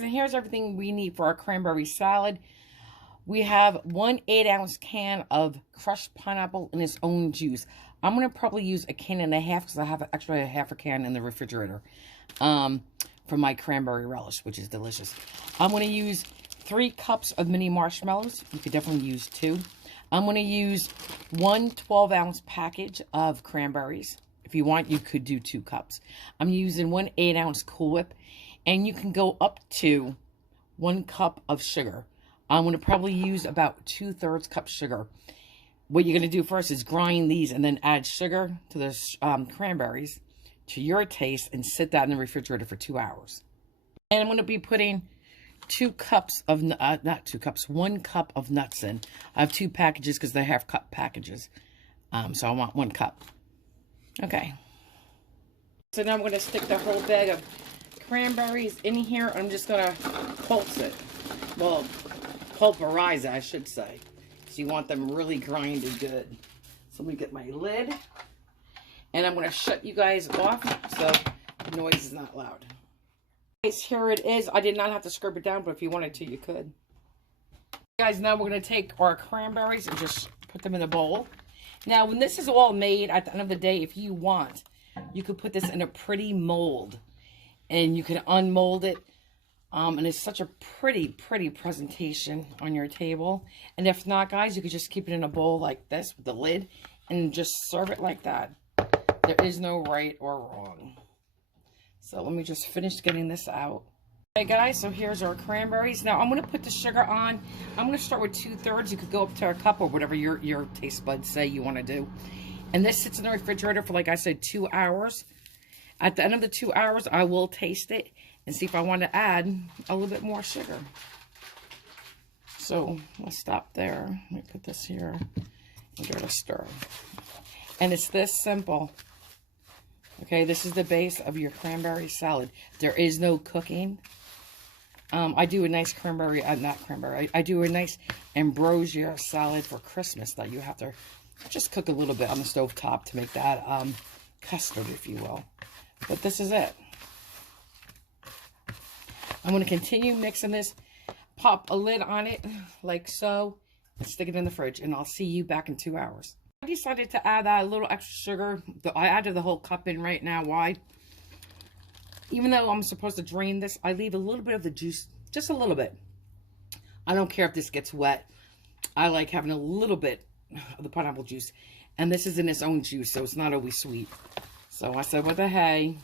And here's everything we need for our cranberry salad. We have 1 8-ounce can of crushed pineapple in its own juice. I'm going to probably use a can and a half because I have actually a half a can in the refrigerator for my cranberry relish, which is delicious. I'm going to use 3 cups of mini marshmallows. You could definitely use 2. I'm going to use 1 12-ounce package of cranberries. If you want, you could do 2 cups. I'm using 1 8-ounce Cool Whip, and you can go up to 1 cup of sugar. I'm going to probably use about 2/3 cup sugar. What you're going to do first is grind these and then add sugar to the cranberries to your taste and sit that in the refrigerator for 2 hours. And I'm going to be putting 2 cups of, not 2 cups, 1 cup of nuts in. I have 2 packages because they're half-cup packages. So I want 1 cup. Okay. So now I'm going to stick the whole bag of cranberries in here. I'm just going to pulse it. Well, pulverize it, I should say. So you want them really grinded good. So let me get my lid. And I'm going to shut you guys off so the noise is not loud. Guys, here it is. I did not have to scrub it down, but if you wanted to, you could. Guys, now we're going to take our cranberries and just put them in a bowl. Now, when this is all made, at the end of the day, if you want, you could put this in a pretty mold. And you can unmold it. And it's such a pretty presentation on your table. And if not, guys, you could just keep it in a bowl like this with the lid and just serve it like that. There is no right or wrong. So let me just finish getting this out. Okay, guys, so here's our cranberries. Now, I'm going to put the sugar on. I'm going to start with 2/3. You could go up to a cup or whatever your taste buds say you want to do. And this sits in the refrigerator for, like I said, 2 hours. At the end of the 2 hours, I will taste it and see if I want to add a little bit more sugar. So let's stop there. Let me put this here and give it a stir. And it's this simple. Okay, this is the base of your cranberry salad. There is no cooking. I do a nice cranberry, not cranberry, I do a nice Ambrosia salad for Christmas that you have to just cook a little bit on the stove top to make that custard, if you will. But this is it. I'm going to continue mixing this. Pop a lid on it like so and stick it in the fridge. And I'll see you back in 2 hours. I decided to add a little extra sugar. I added the whole cup in right now. Why? Even though I'm supposed to drain this, I leave a little bit of the juice. Just a little bit. I don't care if this gets wet. I like having a little bit of the pineapple juice. And this is in its own juice, so it's not always sweet. So I said, what the hey?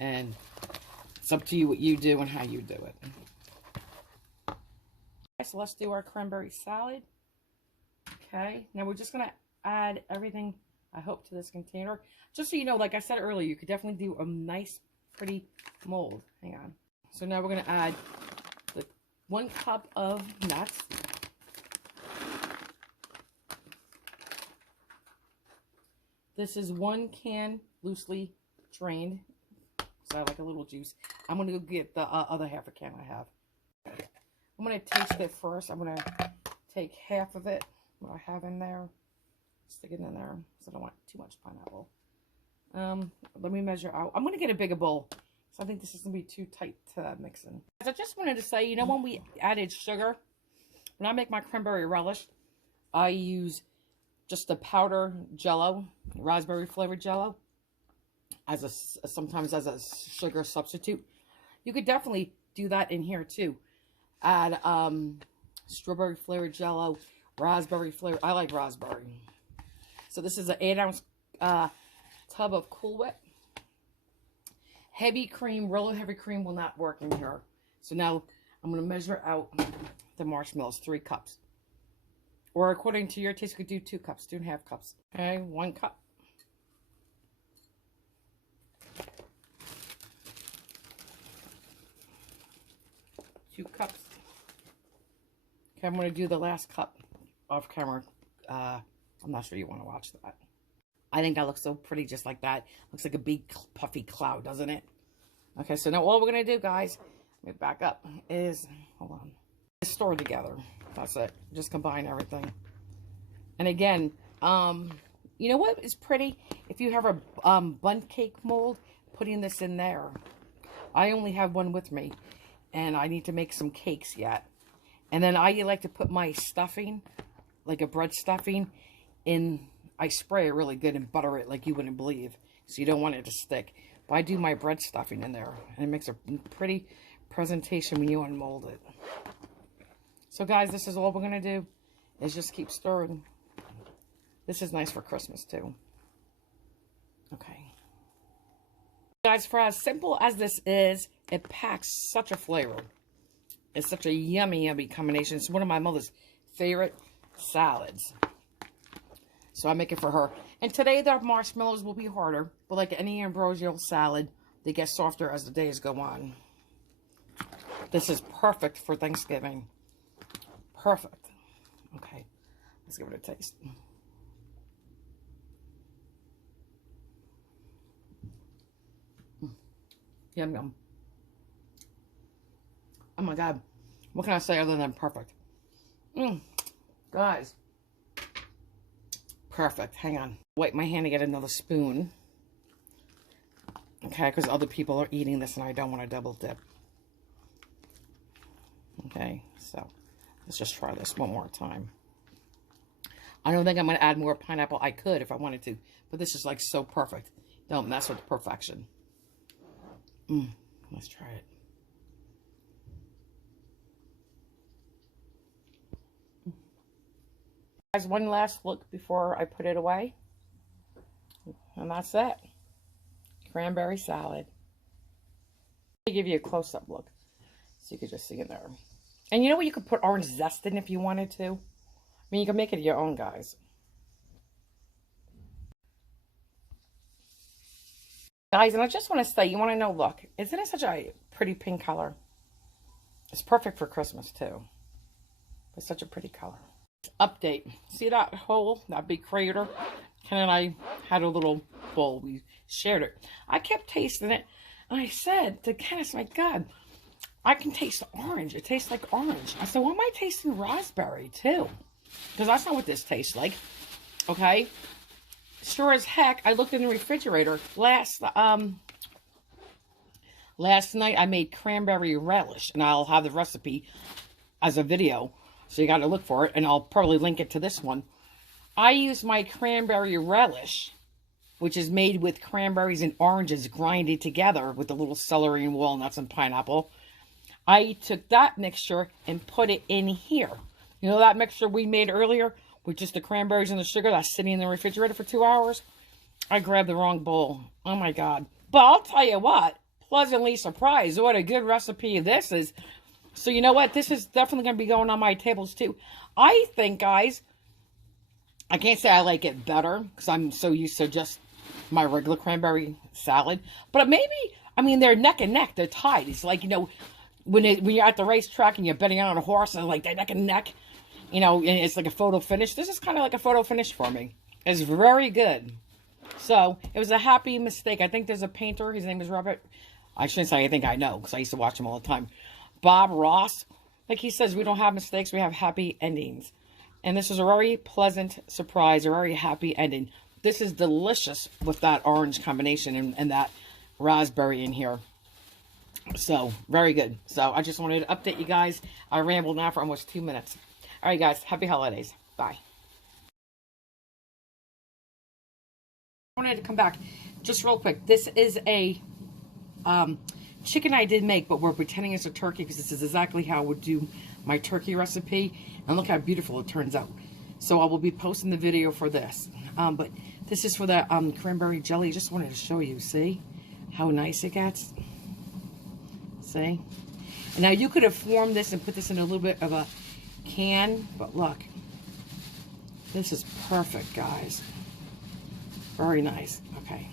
And it's up to you what you do and how you do it. Okay, so let's do our cranberry salad. Okay, now we're just going to add everything, I hope, to this container. Just so you know, like I said earlier, you could definitely do a nice, pretty mold. Hang on. So now we're going to add the 1 cup of nuts. This is 1 can loosely drained. So I like a little juice. I'm going to go get the other half a can I have. I'm going to taste it first. I'm going to take half of it, what I have in there, stick it in there, so I don't want too much pineapple. Let me measure out. I'm going to get a bigger bowl, so I think this is going to be too tight to mix in. I just wanted to say, you know, when we added sugar, when I make my cranberry relish, I use just a powder Jello, raspberry flavored Jello, as sometimes as a sugar substitute. You could definitely do that in here too. Add strawberry flavored Jello, raspberry flavor. I like raspberry. So this is an 8-ounce tub of Cool Whip. Heavy cream, real heavy cream will not work in here. So now I'm going to measure out the marshmallows, 3 cups. Or according to your taste, you could do 2 cups, 2.5 cups. Okay, 1 cup. Two cups. Okay, I'm going to do the last cup off camera. I'm not sure you want to watch that. I think that looks so pretty just like that. Looks like a big puffy cloud, doesn't it? Okay, so now all we're going to do, guys, let me back up, is, hold on, store together. That's it. Just combine everything. And again, you know what is pretty? If you have a bundt cake mold, putting this in there. I only have one with me. and I need to make some cakes yet. And then I like to put my stuffing, like a bread stuffing, in. I spray it really good and butter it like you wouldn't believe, so you don't want it to stick. But I do my bread stuffing in there, and it makes a pretty presentation when you unmold it. So guys, this is all we're going to do, is just keep stirring. This is nice for Christmas too. Okay. Guys, for as simple as this is, it packs such a flavor. It's such a yummy, yummy combination. It's one of my mother's favorite salads. So I make it for her. And today the marshmallows will be harder, but like any Ambrosia salad, they get softer as the days go on. This is perfect for Thanksgiving. Perfect. Okay, let's give it a taste. Yum, yum. Oh my God. What can I say other than perfect? Guys. Perfect. Hang on. Wipe my hand to get another spoon. Okay, because other people are eating this and I don't want to double dip. Okay, so let's just try this one more time. I don't think I'm going to add more pineapple. I could if I wanted to, but this is like so perfect. Don't mess with perfection. Let's try it. Guys, one last look before I put it away. And that's it. Cranberry salad. Let me give you a close-up look so you could just see in there. And you know what? You could put orange zest in if you wanted to. I mean, you can make it your own, guys. Guys, and I just want to say, you want to know, look, isn't it such a pretty pink color? It's perfect for Christmas, too. It's such a pretty color. Update. See that hole, that big crater? Ken and I had a little bowl. We shared it. I kept tasting it, and I said to Kenneth, my God, I can taste orange. It tastes like orange. I said, why am I tasting raspberry, too? Because that's not what this tastes like. Okay? Sure as heck, I looked in the refrigerator. Last night, I made cranberry relish, and I'll have the recipe as a video, so you got to look for it, and I'll probably link it to this one. I used my cranberry relish, which is made with cranberries and oranges grinded together with a little celery and walnuts and pineapple. I took that mixture and put it in here. You know that mixture we made earlier? With just the cranberries and the sugar that's sitting in the refrigerator for 2 hours. I grabbed the wrong bowl. Oh my God. But I'll tell you what, pleasantly surprised what a good recipe this is. So you know what? This is definitely going to be going on my tables too. I think, guys, I can't say I like it better because I'm so used to just my regular cranberry salad. But maybe, I mean, they're neck and neck. They're tied. It's like, you know, when you're at the racetrack and you're betting on a horse and like they're neck and neck. You know, and it's like a photo finish. This is kind of like a photo finish for me. It's very good. So, it was a happy mistake. I think there's a painter. His name is Robert. I shouldn't say I think I know, because I used to watch him all the time. Bob Ross. Like he says, we don't have mistakes. We have happy endings. And this is a very pleasant surprise. A very happy ending. This is delicious with that orange combination and that raspberry in here. So, very good. So, I just wanted to update you guys. I rambled now for almost 2 minutes. All right, guys. Happy holidays. Bye. I wanted to come back just real quick. This is a chicken I did make, but we're pretending it's a turkey because this is exactly how I would do my turkey recipe. And look how beautiful it turns out. So I will be posting the video for this. But this is for the cranberry jelly. Just wanted to show you. See how nice it gets? See? And now you could have formed this and put this in a little bit of a can, but look, this is perfect, guys. Very nice. Okay.